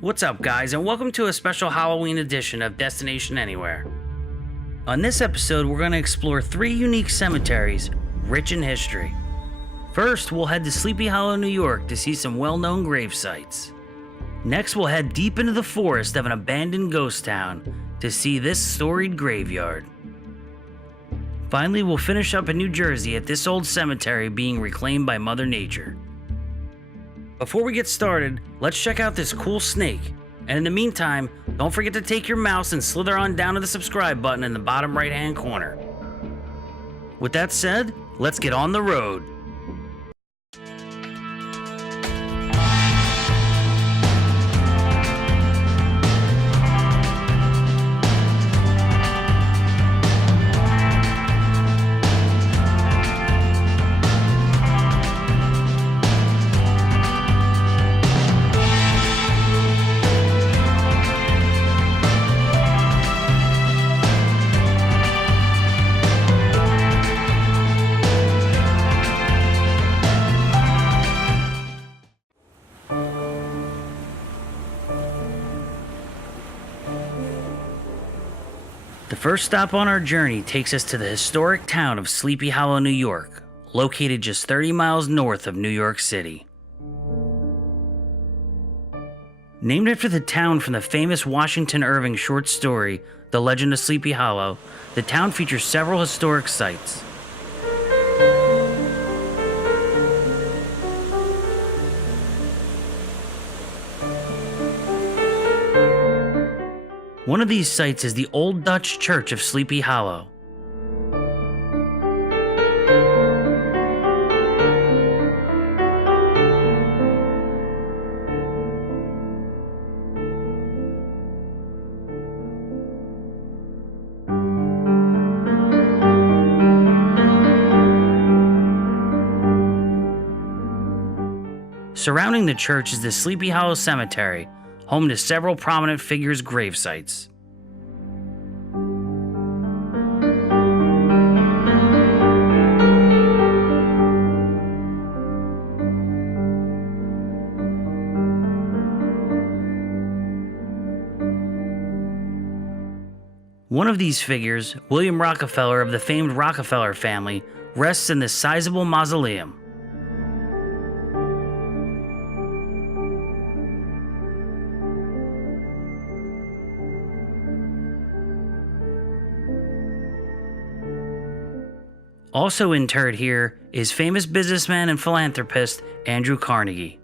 What's up, guys, and welcome to a special Halloween edition of Destination Anywhere. On this episode, we're going to explore 3 unique cemeteries rich in history. First, we'll head to Sleepy Hallow, New York to see some well-known grave sites. Next, we'll head deep into the forest of an abandoned ghost town to see this storied graveyard. Finally, we'll finish up in New Jersey at this old cemetery being reclaimed by Mother Nature. Before we get started, let's check out this cool snake. And in the meantime, don't forget to take your mouse and slither on down to the subscribe button in the bottom right-hand corner. With that said, let's get on the road. The first stop on our journey takes us to the historic town of Sleepy Hallow, New York, located just 30 miles north of New York City. Named after the town from the famous Washington Irving short story, The Legend of Sleepy Hallow, the town features several historic sites. One of these sites is the Old Dutch Church of Sleepy Hallow. Surrounding the church is the Sleepy Hallow Cemetery, home to several prominent figures' grave sites. One of these figures, William Rockefeller of the famed Rockefeller family, rests in this sizable mausoleum. Also interred here is famous businessman and philanthropist Andrew Carnegie.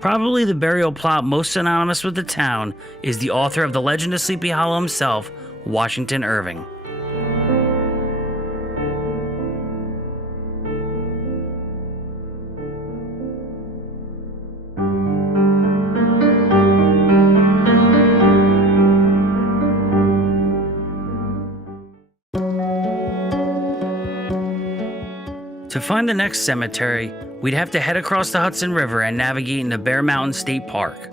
Probably the burial plot most synonymous with the town is the author of The Legend of Sleepy Hallow himself, Washington Irving. To find the next cemetery, we'd have to head across the Hudson River and navigate into Bear Mountain State Park.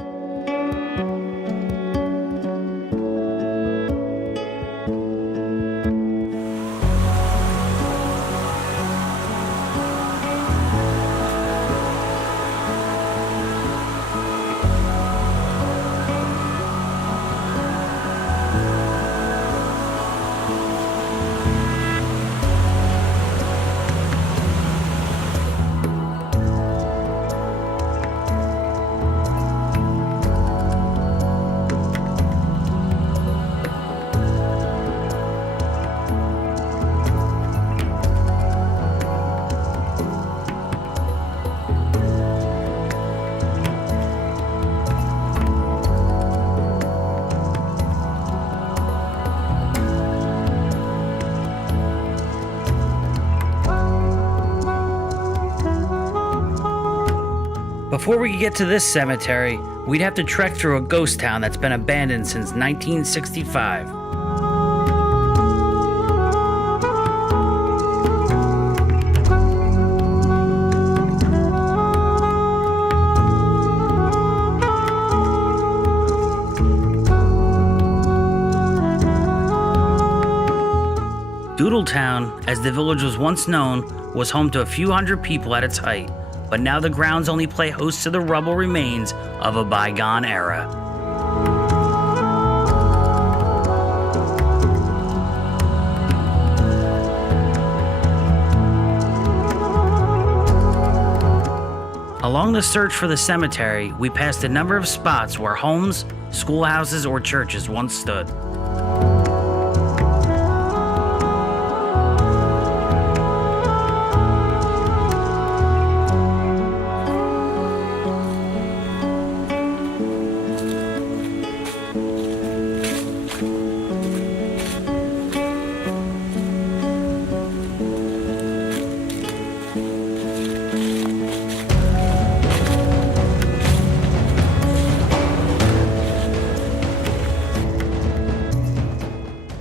Before we get to this cemetery, we'd have to trek through a ghost town that's been abandoned since 1965. Town, as the village was once known, was home to a few hundred people at its height, but now the grounds only play host to the rubble remains of a bygone era. Along the search for the cemetery, we passed a number of spots where homes, schoolhouses, or churches once stood.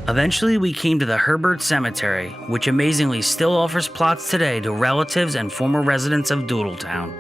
Eventually, we came to the Herbert Cemetery, which amazingly still offers plots today to relatives and former residents of Doodle Town.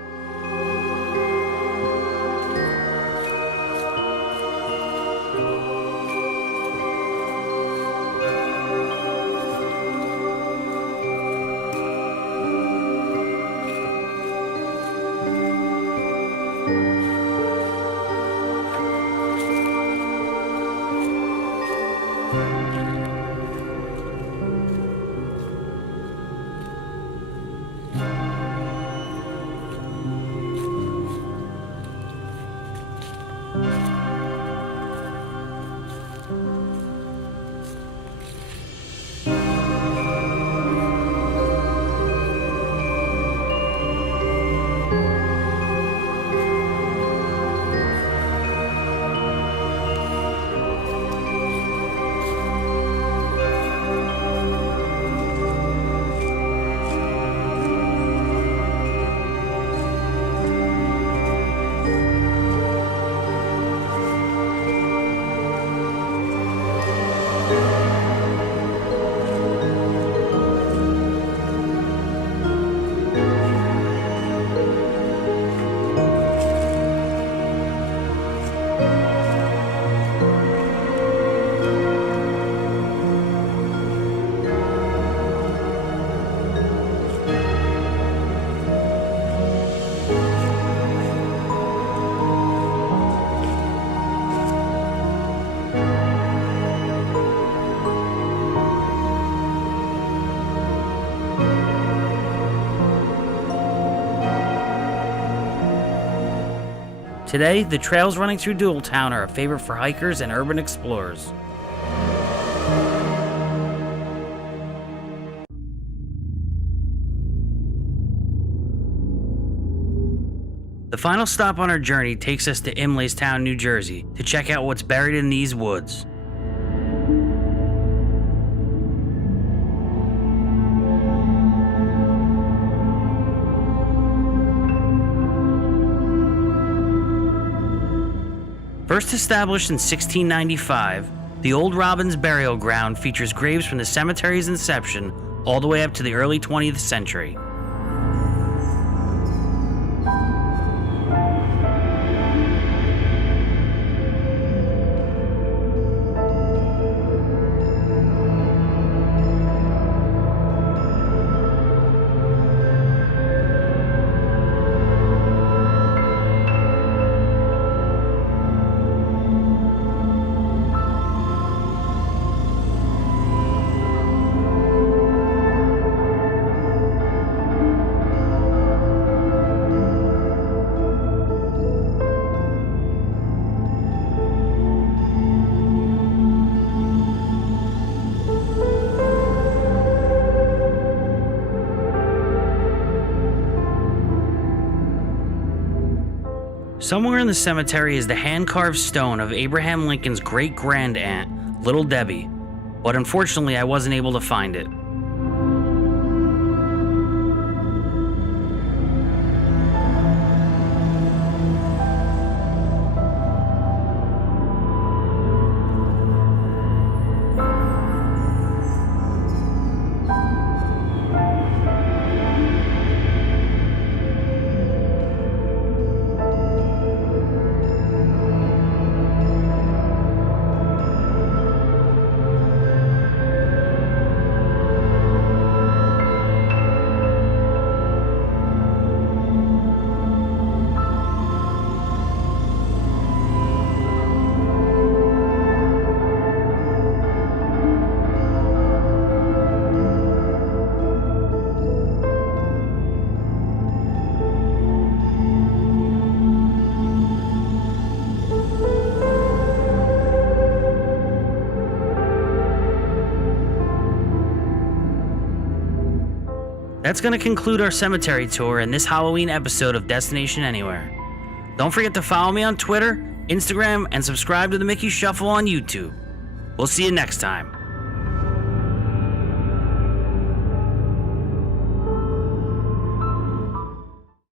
Today, the trails running through Doodle Town are a favorite for hikers and urban explorers. The final stop on our journey takes us to Imlaystown, New Jersey, to check out what's buried in these woods. First established in 1695, the Old Robins Burial Ground features graves from the cemetery's inception all the way up to the early 20th century. Somewhere in the cemetery is the hand-carved stone of Abraham Lincoln's great-grand-aunt, Little Debbie, but unfortunately I wasn't able to find it. That's going to conclude our cemetery tour in this Halloween episode of Destination Anywhere. Don't forget to follow me on Twitter, Instagram, and subscribe to the Mickey Shuffle on YouTube. We'll see you next time.